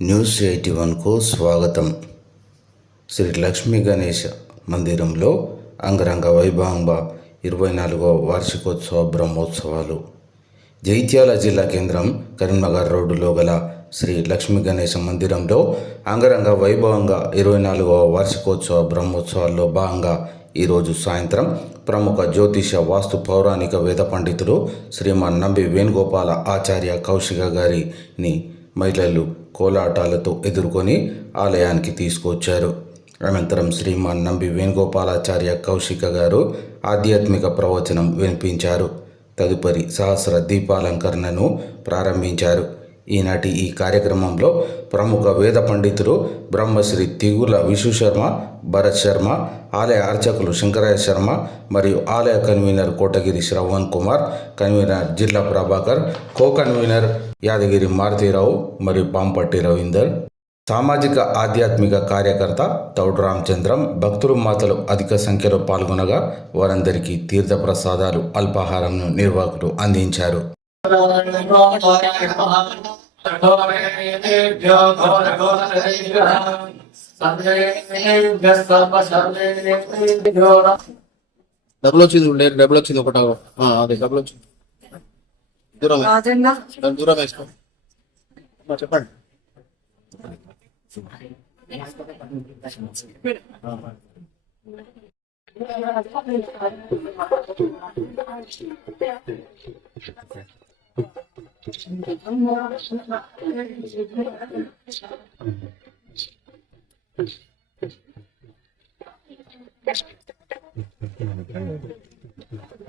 News eighty వన్కు స్వాగతం. శ్రీ లక్ష్మీ గణేష్ మందిరంలో అంగరంగ వైభవంగా ఇరవై నాలుగవ వార్షికోత్సవ బ్రహ్మోత్సవాలు. జైత్యాల జిల్లా కేంద్రం కరీంనగర్ రోడ్డులో గల శ్రీ లక్ష్మీ గణేశ మందిరంలో అంగరంగ వైభవంగా ఇరవై నాలుగవ వార్షికోత్సవ బ్రహ్మోత్సవాల్లో భాగంగా ఈరోజు సాయంత్రం ప్రముఖ జ్యోతిష వాస్తు పౌరాణిక వేద పండితులు శ్రీమాన్ నంబి వేణుగోపాల ఆచార్య కౌశిక గారిని మహిళలు కోలాటాలతో ఎదుర్కొని ఆలయానికి తీసుకొచ్చారు అనంతరం శ్రీమాన్ నంబి వేణుగోపాలాచార్య కౌశిక గారు ఆధ్యాత్మిక ప్రవచనం వినిపించారు. తదుపరి సహస్ర దీపాలంకరణను ప్రారంభించారు. ఈనాటి ఈ కార్యక్రమంలో ప్రముఖ వేద పండితులు బ్రహ్మశ్రీ తిగుల విశ్వశర్మ భరత్ శర్మ ఆలయ అర్చకులు శంకరయ్య శర్మ మరియు ఆలయ కన్వీనర్ కోటగిరి శ్రవణ్ కుమార్ కన్వీనర్ జిల్లా ప్రభాకర్ కో కన్వీనర్ యాదగిరి మారుతీరావు మరియు పాంపట్టి రవీందర్ సామాజిక ఆధ్యాత్మిక కార్యకర్త తౌడు రామచంద్రం భక్తులు మాతలు అధిక సంఖ్యలో పాల్గొనగా వారందరికీ తీర్థప్రసాదాలు అల్పాహారంను నిర్వాహకులు అందించారు. డబ్బులు వచ్చింది ఉండే డబ్బులు వచ్చింది ఒకటో అదే డబ్బులు వచ్చింది 누라맨. 아, 됐나? 난 누라맨 싶어. 맞아, 빨리.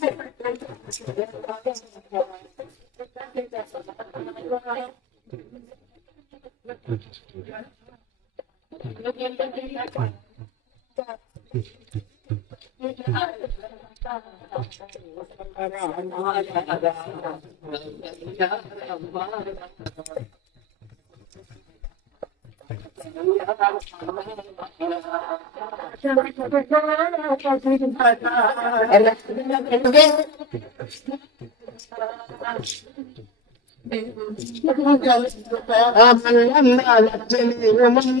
దాని దూరం వేసుకో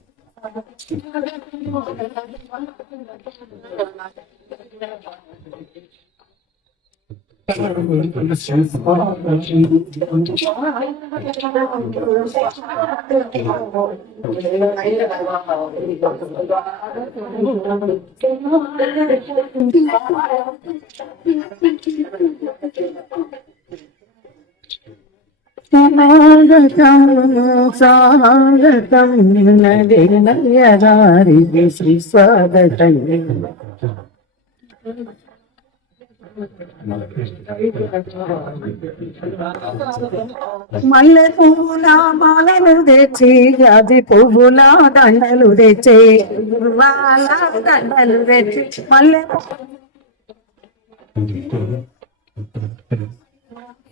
I'm స్వాగతం స్వాగతం నదినయదారి శ్రీ స్వాగతం మల్లె పువ్వుల మాలలు తెచ్చి అది పువ్వుల దండలు తెచ్చి దండలు తెచ్చి మల్లె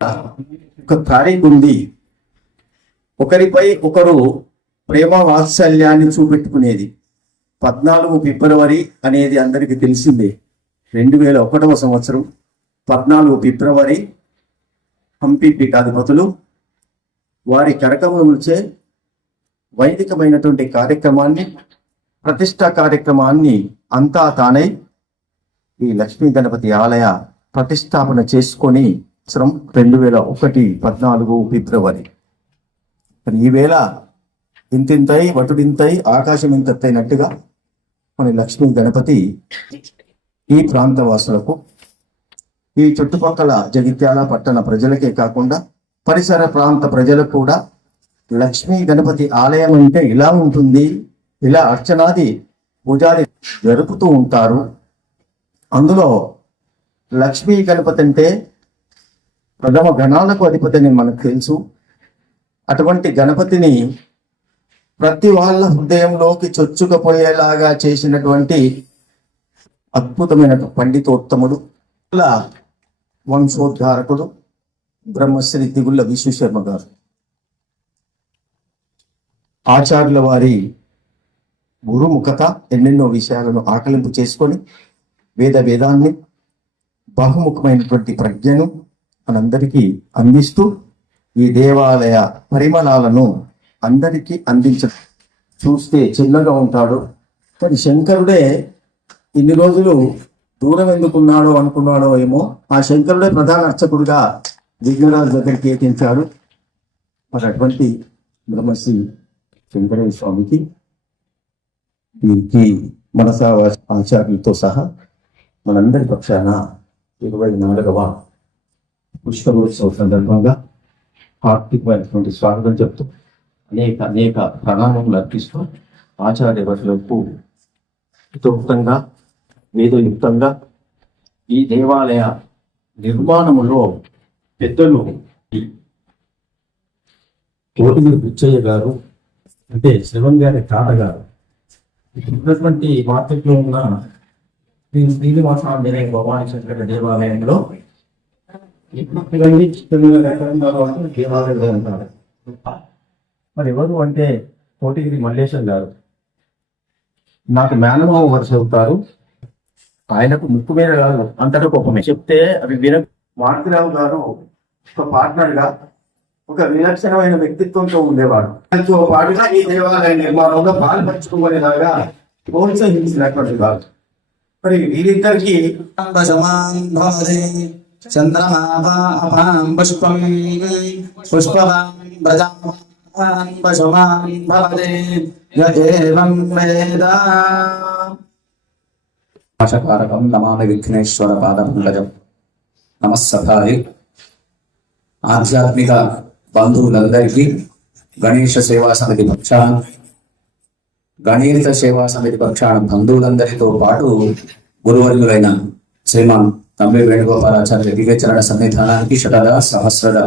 ఒక తారీఖు ఉంది. ఒకరిపై ఒకరు ప్రేమ వాత్సల్యాన్ని చూపెట్టుకునేది. పద్నాలుగు ఫిబ్రవరి అనేది అందరికీ తెలిసిందే. రెండు వేల ఒకటవ సంవత్సరం పద్నాలుగు ఫిబ్రవరి హంపి పీఠాధిపతులు వారి కరకములచే వైదికమైనటువంటి కార్యక్రమాన్ని ప్రతిష్టా కార్యక్రమాన్ని అంతా తానై ఈ లక్ష్మీ గణపతి ఆలయ ప్రతిష్టాపన చేసుకొని సంవత్సరం రెండు వేల ఒకటి పద్నాలుగు ఫిబ్రవరి. మరి ఈవేళ ఇంతింతై వటుడింతై ఆకాశం ఇంతైనట్టుగా మన లక్ష్మీ గణపతి ఈ ప్రాంత వాసులకు ఈ చుట్టుపక్కల జగిత్యాల పట్టణ ప్రజలకే కాకుండా పరిసర ప్రాంత ప్రజలకు కూడా లక్ష్మీ గణపతి ఆలయం అంటే ఇలా ఉంటుంది ఇలా అర్చనాది పూజాది జరుపుతూ ఉంటారు. అందులో లక్ష్మీ గణపతి అంటే ప్రథమ గణాలకు అధిపతి అని మనకు తెలుసు. అటువంటి గణపతిని ప్రతి వాళ్ళ హృదయంలోకి చొచ్చుకపోయేలాగా చేసినటువంటి అద్భుతమైన పండితోత్తముడు వంశోద్ధారకుడు బ్రహ్మశ్రీ దిగుళ్ళ విశ్వశర్మ గారు. ఆచార్యుల వారి గురుముఖత ఎన్నెన్నో విషయాలను ఆకలింపు చేసుకొని వేద వేదాన్ని బహుముఖమైనటువంటి ప్రజ్ఞను మనందరికీ అందిస్తూ ఈ దేవాలయ పరిమళాలను అందరికీ అందించ చూస్తే చిన్నగా ఉంటాడు. మరి శంకరుడే ఇన్ని రోజులు దూరం ఎందుకున్నాడో అనుకున్నాడో ఏమో ఆ శంకరుడే ప్రధాన అర్చకుడుగా విఘ్నరాజు దగ్గరికి ఏకించాడు మరి అటువంటి బ్రహ్మశ్రీ శంకరేశ్వర స్వామికి వీరికి మనసా ఆచార్యులతో సహా మనందరి పక్షాన ఇరవై నాలుగవ పుష్కరోత్సవ సందర్భంగా హార్దికమైనటువంటి స్వాగతం చెప్తూ అనేక అనేక ప్రణామములు అర్పిస్తూ ఆచార్య వర్లకు హితోక్తంగా వేదయుక్తంగా ఈ దేవాలయ నిర్మాణములో పెద్దలు కోటిగిరి బుచ్చయ్య గారు అంటే శివన్ గారి తాతగారు ఉన్నటువంటి మార్కెట్లో ఉన్న శ్రీ శ్రీనివాస ఆంజనేయ భవానీ శంకర దేవాలయంలో ఇవన్నీ చిన్న రకాలు అంటే దేవాలయంలో ఉంటారు మరి ఎవరు అంటే కోటిగిరి మల్లేశం గారు. నాకు మేనమావ వరుస అవుతారు ఆయనకు ముక్కు మీద కాదు అంతటా కోపమే. చెప్తే అవి విన మారుతిరావు గారు ఒక పార్ట్నర్గా ఒక విలక్షణమైన వ్యక్తిత్వంతో ఉండేవాడు దాంతో పాటుగా ఈ దేవాలయ నిర్మాణంలో పాల్పంచుకునేలాగా ప్రోత్సహించినటువంటి వారు. మరి వీరిద్దరికి పశుమాన్ పుష్పం పుష్పవాన్ ప్రజావాన్ పశుమాన్ భవతి వేద. భాషకారకం నమామి విఘ్నేశ్వర పాదపంకజం నమస్సభాయి ఆధ్యాత్మిక బంధువులందరికీ గణేష సేవా సమితి పక్షాన గణేత సేవా సమితి పక్షాన బంధువులందరితో పాటు గురువర్యులైన శ్రీమాన్ తమ్మి వేణుగోపాలాచార్య దివ్యచరణ సన్నిధానానికి శతద సహస్రద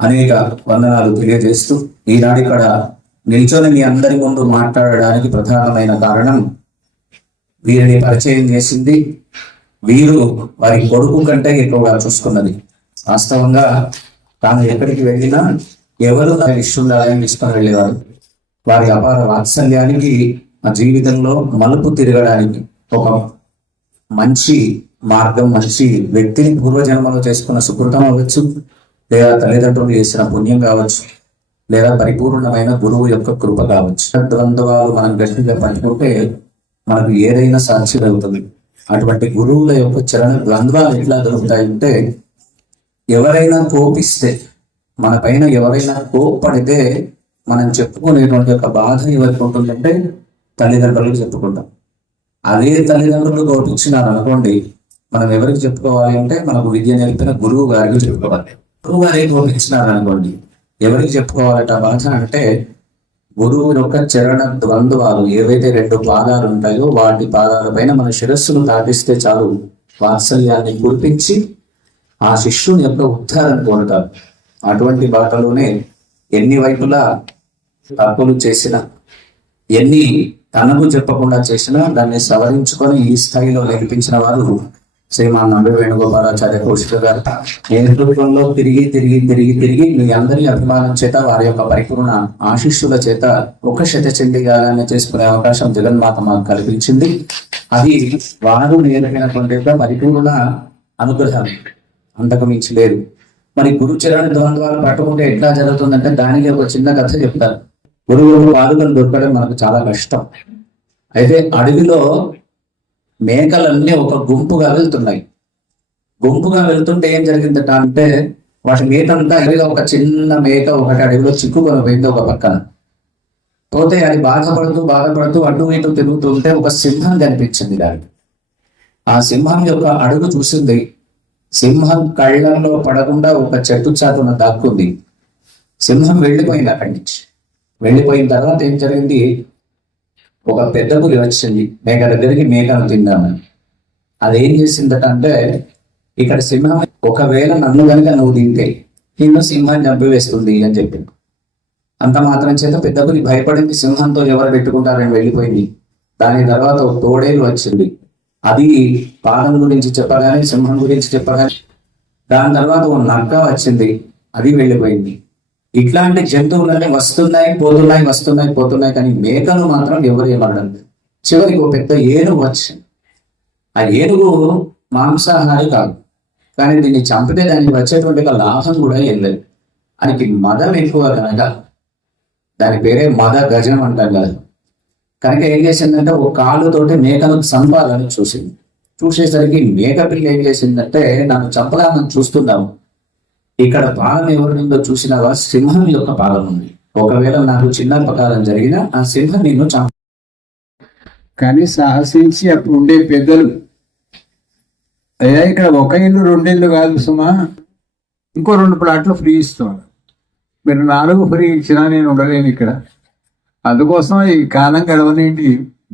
అనేక వందనాలు తెలియజేస్తూ ఈనాడు ఇక్కడ నిల్చొని మీ అందరి ముందు మాట్లాడడానికి ప్రధానమైన కారణం వీరిని పరిచయం చేసింది వీరు వారి కొడుకు కంటే ఎక్కువగా చూసుకున్నది. వాస్తవంగా తాను ఎక్కడికి వెళ్ళినా ఎవరు తన ఇష్టం తీసుకొని వెళ్ళేవారు. వారి అపార వాత్సల్యానికి ఆ జీవితంలో మలుపు తిరగడానికి ఒక మంచి మార్గం మంచి వ్యక్తిని పూర్వజన్మలో చేసుకున్న సుకృతం అవ్వచ్చు లేదా తల్లిదండ్రులు చేసిన పుణ్యం కావచ్చు లేదా పరిపూర్ణమైన గురువు యొక్క కృప కావచ్చు. ద్వంద్వాలు మనం గట్టిగా పంచుకుంటే మనకు ఏదైనా సాధ్యమవుతుంది అటువంటి గురువుల యొక్క చరణ ద్వంద్వాలు ఎట్లా దొరుకుతాయంటే ఎవరైనా కోపిస్తే మన పైన ఎవరైనా కోప్పడితే మనం చెప్పుకునేటువంటి యొక్క బాధ ఎవరికి ఉంటుందంటే తల్లిదండ్రులకు చెప్పుకుంటాం. అదే తల్లిదండ్రులు కోపించినారు అనుకోండి మనం ఎవరికి చెప్పుకోవాలి అంటే మనకు విద్య నేర్పిన గురువు గారికి చెప్పుకోవాలి. గురువు గారు ఏం పంపించినారు అనుకోండి. ఎవరికి చెప్పుకోవాలట భాష అంటే గురువు యొక్క చరణ ద్వంద్వాలు ఏవైతే రెండు పాదాలు ఉంటాయో వాటి పాదాల పైన మన శిరస్సును దాటిస్తే చాలు వాత్సల్యాన్ని కురిపించి ఆ శిష్యుని యొక్క ఉద్ధారణ కోరుతారు. అటువంటి బాటలోనే ఎన్ని వైపులా తప్పులు చేసినా ఎన్ని తనకు చెప్పకుండా చేసినా దాన్ని సవరించుకొని ఈ స్థాయిలో నిలిపించిన వారు శ్రీమాన్ నంబి వేణుగోపాలాచార్య కౌశిక గారు. నేతృత్వంలో తిరిగి తిరిగి తిరిగి తిరిగి మీ అందరి అభిమానం చేత వారి యొక్క పరిపూర్ణ ఆశీస్సుల చేత ఒక శత చండీగాలని చేసుకునే అవకాశం జగన్మాత మాకు కల్పించింది. అది వారు నేర్పినటువంటి పరిపూర్ణ అనుగ్రహం. అంతకు మించి లేదు. మరి గురుచరణ ద్వంద్వాలు పట్టుకుంటే ఎట్లా జరుగుతుందంటే దానికి ఒక చిన్న కథ చెప్తారు గురువులకు పాదుకలు దొరకడం మనకు చాలా కష్టం. అయితే అడవిలో మేకలన్నీ ఒక గుంపుగా వెళ్తున్నాయి. గుంపుగా వెళ్తుంటే ఏం జరిగిందట అంటే వాటి మేత ఏదో ఒక చిన్న మేక ఒకటి అడవిలో చిక్కుకొని పోయింది ఒక పక్కన. పోతే అది బాధపడుతూ బాధపడుతూ అటు ఇటు తిరుగుతుంటే ఒక సింహం కనిపించింది దానికి. ఆ సింహం యొక్క అడుగు చూసింది. సింహం కళ్ళల్లో పడకుండా ఒక చెట్టు చాటున దాక్కుంది. సింహం వెళ్ళిపోయింది అక్కడి నుంచి. వెళ్ళిపోయిన తర్వాత ఏం జరిగింది? ఒక పెద్ద పులి వచ్చింది. మేక దగ్గరికి మేకను తిందామని అది ఏం చేసిందట అంటే ఇక్కడ సింహం ఒకవేళ నన్ను కనుక నువ్వు తింటే నిన్ను సింహాన్ని చంపివేస్తుంది అని చెప్పింది. అంత మాత్రం చేత పెద్ద పులి భయపడింది. సింహంతో ఎవరు పెట్టుకుంటారని వెళ్ళిపోయింది. దాని తర్వాత ఒక తోడేలు వచ్చింది. అది పాదం గురించి చెప్పగానే సింహం గురించి చెప్పగానే దాని తర్వాత ఒక నక్క వచ్చింది. అది వెళ్ళిపోయింది. ఇట్లాంటి జంతువులన్నీ వస్తున్నాయి పోతున్నాయి వస్తున్నాయి పోతున్నాయి కానీ మేకలు మాత్రం ఎవరు ఏమనడం చివరికి ఒక పెద్ద ఏనుగు వచ్చింది ఆ ఏనుగు మాంసాహారి కాదు. కానీ దీన్ని చంపితే దానికి వచ్చేటువంటి ఒక లాభం కూడా ఏం లేదు. దానికి మదం ఎక్కువ కనుక దాని పేరే మద గజం అంటారు కదా. కనుక ఏం చేసిందంటే ఒక కాళ్ళతోటి మేకను చంపాలని చూసింది. చూసేసరికి మేక పిల్ల ఏం చేసిందంటే నన్ను చంపదామని చూస్తున్నాము ఇక్కడ పాలన ఎవరినిందో చూసినా చూసినావా? సింహం యొక్క పాలన ఉంది. ఒకవేళ నాకు చిన్న ప్రకారం జరిగిన ఆ సింహం నిన్ను చంప కానీ సాహసించి అప్పుడు ఉండే పెద్దలు. అయ్యా ఇక్కడ ఒక ఇల్లు రెండు ఇల్లు కాదు సుమా. ఇంకో రెండు ప్లాట్లు ఫ్రీ ఇస్తున్నారు మీరు నాలుగు ఫ్రీ ఇచ్చినా నేను ఉండలేను ఇక్కడ. అందుకోసం ఈ కాలం గడవనేంటి?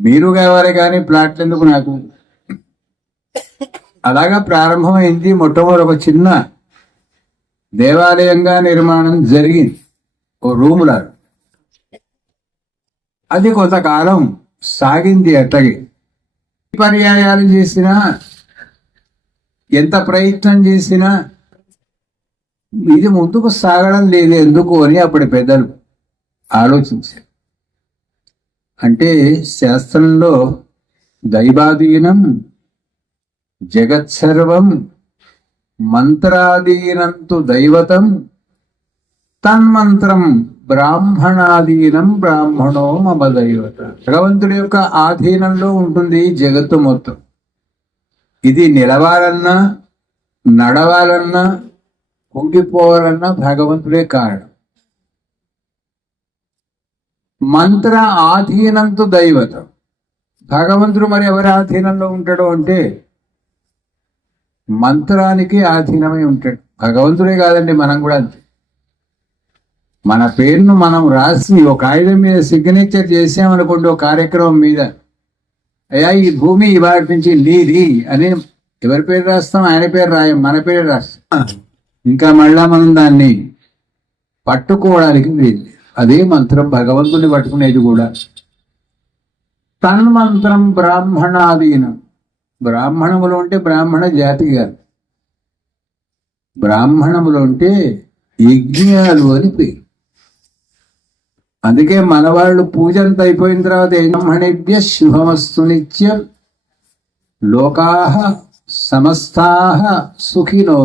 మీరు కావాలి కానీ ప్లాట్లు ఎందుకు నాకు? అలాగా ప్రారంభమైంది మొట్టమొదటి ఒక చిన్న దేవాలయంగా నిర్మాణం జరిగింది. ఓ రూములా అది కొంతకాలం సాగింది అట్టగే పర్యాయాలు చేసినా ఎంత ప్రయత్నం చేసినా ఇది ముందుకు సాగడం లేదు ఎందుకు అని అప్పటి పెద్దలు ఆలోచించారు. అంటే శాస్త్రంలో దైవాధీనం జగత్సర్వం మంత్రాధీనంతు దైవతం తన్మంత్రం బ్రాహ్మణాధీనం బ్రాహ్మణో మమ దైవత. భగవంతుడి యొక్క ఆధీనంలో ఉంటుంది జగత్తు మొత్తం. ఇది నిలవాలన్నా నడవాలన్నా కుంగిపోవాలన్నా భగవంతుడే కారణం. మంత్ర ఆధీనంతో దైవతం. భగవంతుడు మరి ఎవరి ఆధీనంలో ఉంటాడు అంటే మంత్రానికి ఆధీనమై ఉంటాడు. భగవంతుడే కాదండి మనం కూడా అంతే. మన పేరును మనం రాసి ఒక ఆయుధం మీద సిగ్నేచర్ చేసామనుకోండి ఒక కార్యక్రమం మీద. అయ్యా ఈ భూమి ఇవాటి నుంచి నీది అని ఎవరి పేరు రాస్తాం? ఆయన పేరు రాయం మన పేరు రాస్తాం. ఇంకా మళ్ళా మనం దాన్ని పట్టుకోవడానికి వీలు అదే మంత్రం భగవంతుని పట్టుకునేది కూడా. తన్మంత్రం బ్రాహ్మణాధీనం. బ్రాహ్మణములు అంటే బ్రాహ్మణ జాతి కాదు. బ్రాహ్మణములు అంటే యజ్ఞాలు అని పేరు. అందుకే మన వాళ్ళు పూజ అయిపోయిన తర్వాత బ్రాహ్మణేభ్య శుభమస్తు నిత్యం లోకాహ సమస్తాహ సుఖినో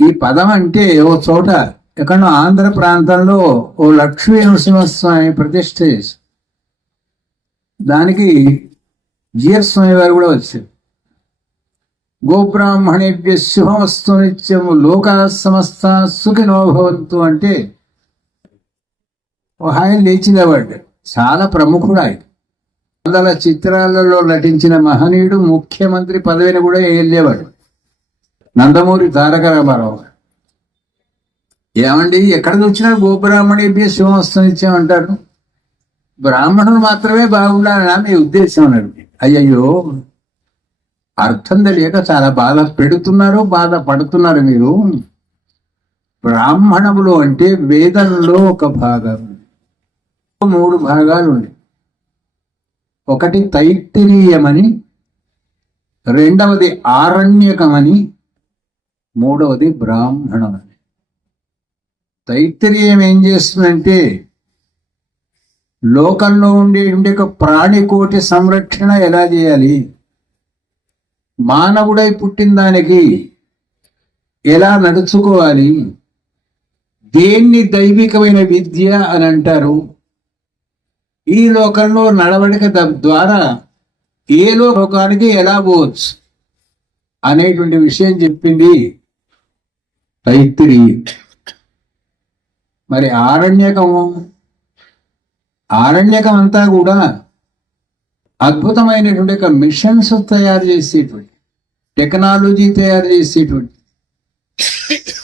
ఈ పదం అంటే ఓ చోట ఎక్కడో ఆంధ్ర ప్రాంతంలో ఓ లక్ష్మీ నృసింహస్వామి ప్రతిష్ట చేసి దానికి జిఎస్ స్వామి వారు కూడా వచ్చారు. గోబ్రాహ్మణేభ్య శుభమస్తు నిత్యము లోక సమస్త సుఖినోభవంతు అంటే ఒక ఆయన లేచినవాడు. చాలా ప్రముఖుడు ఆయన వందల చిత్రాలలో నటించిన మహనీయుడు ముఖ్యమంత్రి పదవిని కూడా వెళ్ళేవాడు నందమూరి తారక రామారావు ఏమండి ఎక్కడ వచ్చినా గోబ్రాహ్మణేభ్య శుభమస్తు నిత్యం అంటారు? బ్రాహ్మణులు మాత్రమే బాగుండాలని మీ ఉద్దేశం అన్నాడు అయ్యయ్యో అర్థం తెలియక చాలా బాధ పెడుతున్నారు బాధ పడుతున్నారు మీరు. బ్రాహ్మణములు అంటే వేదంలో ఒక భాగం. మూడు భాగాలు ఉన్నాయి. ఒకటి తైత్తిరీయమని రెండవది ఆరణ్యకమని మూడవది బ్రాహ్మణమని. తైత్తిరీయం ఏం చేస్తుందంటే లోకంలో ఉండే ఉండే ఒక ప్రాణికోటి సంరక్షణ ఎలా చేయాలి? మానవుడై పుట్టిన దానికి ఎలా నడుచుకోవాలి? దేన్ని దైవికమైన విద్య అని అంటారు? ఈ లోకంలో నడవడిక ద్వారా ఏ లోకానికి ఎలా పోవచ్చు? అనేటువంటి విషయం చెప్పింది తైత్తిరి. మరి ఆరణ్యకము? ఆరణ్యకం అంతా కూడా అద్భుతమైనటువంటి ఒక మిషన్స్ తయారు చేసేటువంటి టెక్నాలజీ తయారు చేసేటువంటి.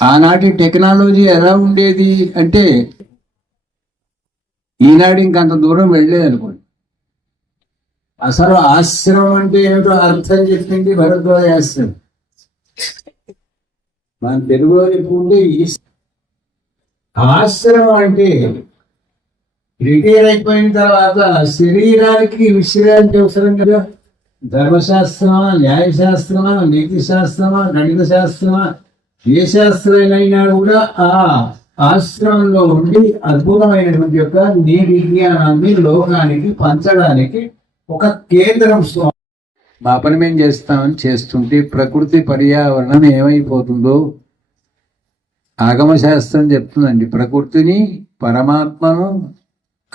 ఆనాటి టెక్నాలజీ ఎలా ఉండేది అంటే ఈనాడు ఇంకంత దూరం వెళ్ళేది అనుకోండి. అసలు ఆశ్రమం అంటే ఏమిటో అర్థం చెప్పింది భరద్వాజ ఆశ్రమం మన తెలుగులో చెప్పుకుంటే ఆశ్రమం అంటే రిటైర్ అయిపోయిన తర్వాత శరీరానికి విశ్రాంతి అవసరం కదా? ధర్మశాస్త్రమా న్యాయశాస్త్రమా నీతి శాస్త్రమా గణిత శాస్త్రమా ఏ శాస్త్రమైనా కూడా ఆ ఆశ్రమంలో ఉండి అద్భుతమైనటువంటి యొక్క నీ విజ్ఞానాన్ని లోకానికి పంచడానికి ఒక కేంద్రం స్వామి మా పని మేము చేస్తామని చేస్తుంటే ప్రకృతి పర్యావరణం ఏమైపోతుందో? ఆగమ శాస్త్రం చెప్తుందండి ప్రకృతిని పరమాత్మను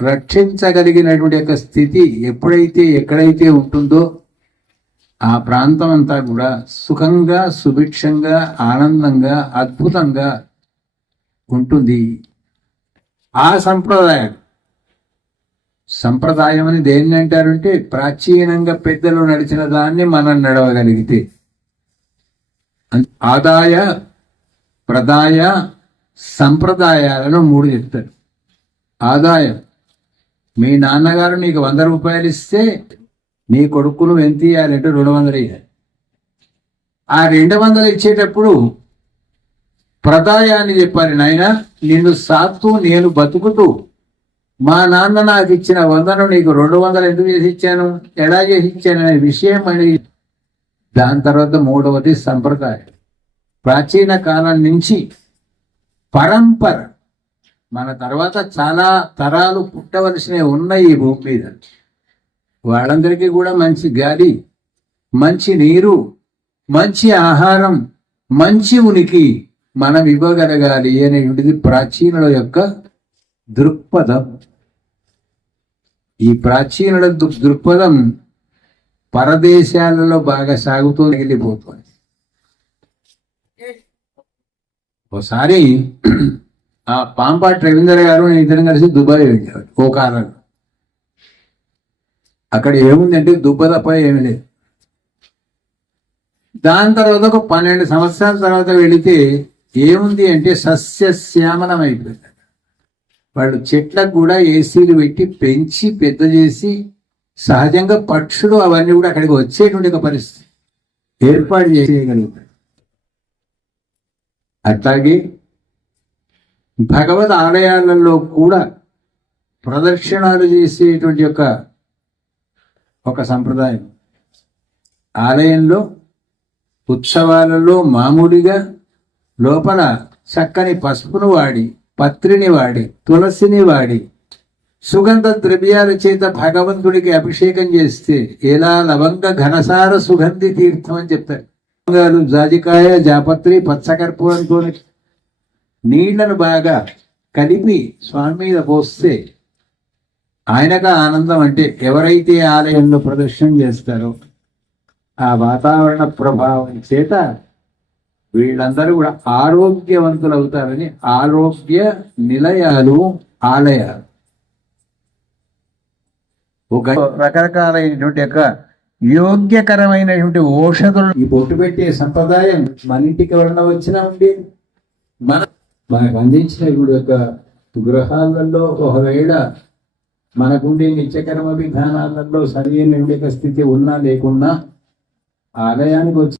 రక్షించగలిగినటువంటి యొక్క స్థితి ఎప్పుడైతే ఎక్కడైతే ఉంటుందో ఆ ప్రాంతం అంతా కూడా సుఖంగా సుభిక్షంగా ఆనందంగా అద్భుతంగా ఉంటుంది. ఆ సంప్రదాయం. సంప్రదాయం అని దేన్ని అంటారంటే ప్రాచీనంగా పెద్దలు నడిచిన దాన్ని మనం నడవగలిగితే. ఆదాయ ప్రదాయ సంప్రదాయాలను మూడు చెప్తారు. ఆదాయం. మీ నాన్నగారు నీకు వంద రూపాయలు ఇస్తే నీ కొడుకును ఎంత ఇవ్వాలంటే రెండు వందలు ఇవ్వాలి ఆ రెండు వందలు ఇచ్చేటప్పుడు ప్రదాయాన్ని చెప్పాలి నాయన నిన్ను సాత్తు నేను బతుకుతూ మా నాన్న నాకు ఇచ్చిన వందను నీకు రెండు వందలు ఎందుకు చేసి ఇచ్చాను? ఎలా చేసి ఇచ్చాను అనే విషయం అని దాని తర్వాత మూడవది సంప్రదాయం. ప్రాచీన కాలం నుంచి పరంపర మన తర్వాత చాలా తరాలు పుట్టవలసినవి ఉన్నాయి ఈ భూమి మీద. వాళ్ళందరికీ కూడా మంచి గాలి మంచి నీరు మంచి ఆహారం మంచి ఉనికి మనం ఇవ్వగలగాలి అనేటువంటిది ప్రాచీనుల యొక్క దృక్పథం. ఈ ప్రాచీనుల దృక్పథం పరదేశాలలో బాగా సాగుతూ మిగిలిపోతుంది. ఒకసారి ఆ పాంపాటి రవీంద్ర గారు నేను ఇద్దరం కలిసి దుబాయ్ వెళ్ళాడు ఓ కారణం అక్కడ ఏముందంటే దుబ్బ తప్ప ఏమి లేదు. దాని తర్వాత ఒక పన్నెండు సంవత్సరాల తర్వాత వెళితే ఏముంది అంటే సస్యశ్యామలం అయిపోయింది వాళ్ళు చెట్లకు కూడా ఏసీలు పెట్టి పెంచి పెద్ద చేసి సహజంగా పక్షులు అవన్నీ కూడా అక్కడికి వచ్చేటువంటి ఒక పరిస్థితి. ఏర్పాటు చేయగలుగుతారు అట్లాగే భగవద్ ఆలయాలలో కూడా ప్రదక్షిణాలు చేసేటువంటి ఒక ఒక సంప్రదాయం. ఆలయంలో ఉత్సవాలలో మామూలుగా లోపల చక్కని పసుపును వాడి పత్రిని వాడి తులసిని వాడి సుగంధ ద్రవ్యాల చేత భగవంతుడికి అభిషేకం చేస్తే ఎలా లవంగ ఘనసార సుగంధి తీర్థం అని చెప్తారు. జాజికాయ జాపత్రి పచ్చకర్పూరంతో నీళ్ళను బాగా కలిపి స్వామి మీద పోస్తే ఆయనకు ఆనందం అంటే ఎవరైతే ఆలయంలో ప్రదర్శన చేస్తారో ఆ వాతావరణ ప్రభావం చేత వీళ్ళందరూ కూడా ఆరోగ్యవంతులు అవుతారని ఆరోగ్య నిలయాలు ఆలయాలు. ఒక రకరకాలైనటువంటి యొక్క యోగ్యకరమైనటువంటి ఔషధులు ఈ బొట్టు పెట్టే సంప్రదాయం మన ఇంటికి ఎవరన్నా వచ్చినా ఉండి మన మనకు అందించిన ఇప్పుడు యొక్క గృహాలలో ఒకవేళ మనకుండే నిత్యకర్మ విధానాలలో సరైన యొక్క స్థితి ఉన్నా లేకున్నా ఆలయానికి వచ్చి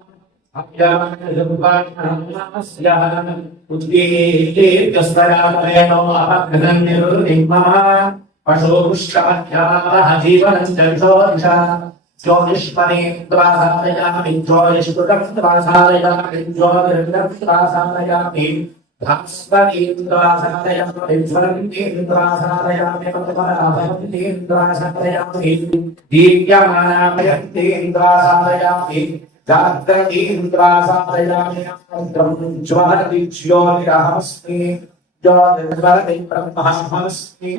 జ్యోతిర్గ్రస్త్రాసారయామి భాస్వరీంద్రాసారయామి స్వరంతీంద్రాసారయామి పద్మనాభయంతీంద్రాసారయామి దీర్ఘమానాభయంతీంద్రాసారయామి జాగ్రతీంద్రాసారయామి మంత్రం జ్వలతి జ్యోతిరహమస్మి జ్యోతిర్జ్వలతి బ్రహ్మాహమస్మి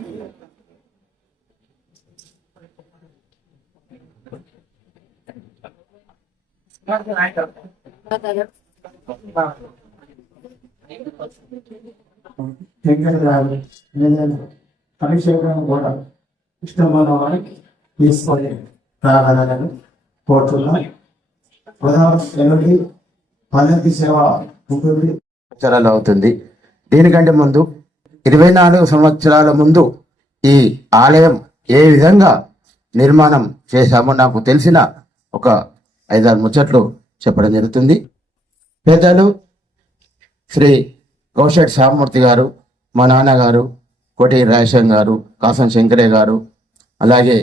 దగ్గర అభిషేకం కూడా ఇష్టమైన వారికి తీసుకొని రాగలగని కోరుతున్నాం పల్లెకి సేవ ఉంటుంది సంవత్సరాలు అవుతుంది. దీనికంటే ముందు ఇరవై నాలుగు సంవత్సరాల ముందు ఈ ఆలయం ఏ విధంగా నిర్మాణం చేశామో నాకు తెలిసిన ఒక ఐదారు ముచ్చట్లు చెప్పడం జరుగుతుంది. పెద్దలు శ్రీ గౌషట్ శామూర్తి గారు మా నాన్నగారు కోటి రాజశేఖర్ గారు కాసం శంకరే గారు అలాగే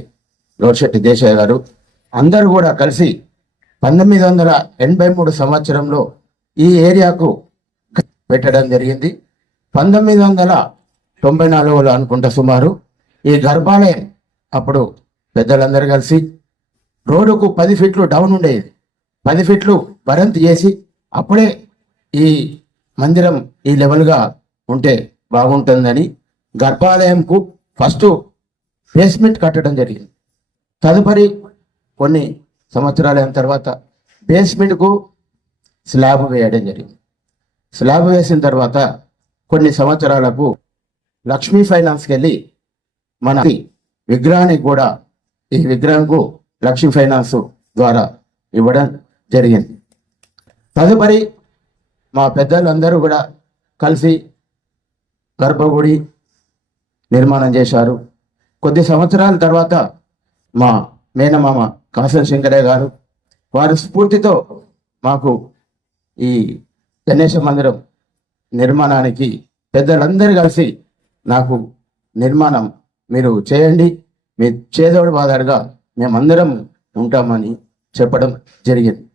గౌషెట్టి దేశాయ్ గారు అందరూ కూడా కలిసి పంతొమ్మిది వందల ఎనభై మూడు సంవత్సరంలో ఈ ఏరియాకు పెట్టడం జరిగింది. పంతొమ్మిది వందల తొంభై నాలుగులో అనుకుంటా సుమారు ఈ గర్భాలయం అప్పుడు పెద్దలందరూ కలిసి రోడ్డుకు పది ఫీట్లు డౌన్ ఉండేది. పది ఫీట్లు భరంతి చేసి అప్పుడే ఈ మందిరం ఈ లెవెల్గా ఉంటే బాగుంటుందని గర్భాలయంకు ఫస్ట్ బేస్మెంట్ కట్టడం జరిగింది. తదుపరి కొన్ని సంవత్సరాల అయిన తర్వాత బేస్మెంట్కు స్లాబ్ వేయడం జరిగింది. స్లాబ్ వేసిన తర్వాత కొన్ని సంవత్సరాలకు లక్ష్మీ ఫైనాన్స్కి వెళ్ళి మన విగ్రహానికి కూడా ఈ విగ్రహంకు లక్ష్మీ ఫైనాన్స్ ద్వారా ఇవ్వడం జరిగింది. తదుపరి మా పెద్దలందరూ కూడా కలిసి గర్భగుడి నిర్మాణం చేశారు. కొద్ది సంవత్సరాల తర్వాత మా మేనమామ కాసల శంకరయ్య గారు. వారి స్ఫూర్తితో మాకు ఈ గణేష మందిరం నిర్మాణానికి పెద్దలందరూ కలిసి నాకు నిర్మాణం మీరు చేయండి. మీ చేదోడు బాధాడుగా మేమందరం ఉంటామని చెప్పడం జరిగింది.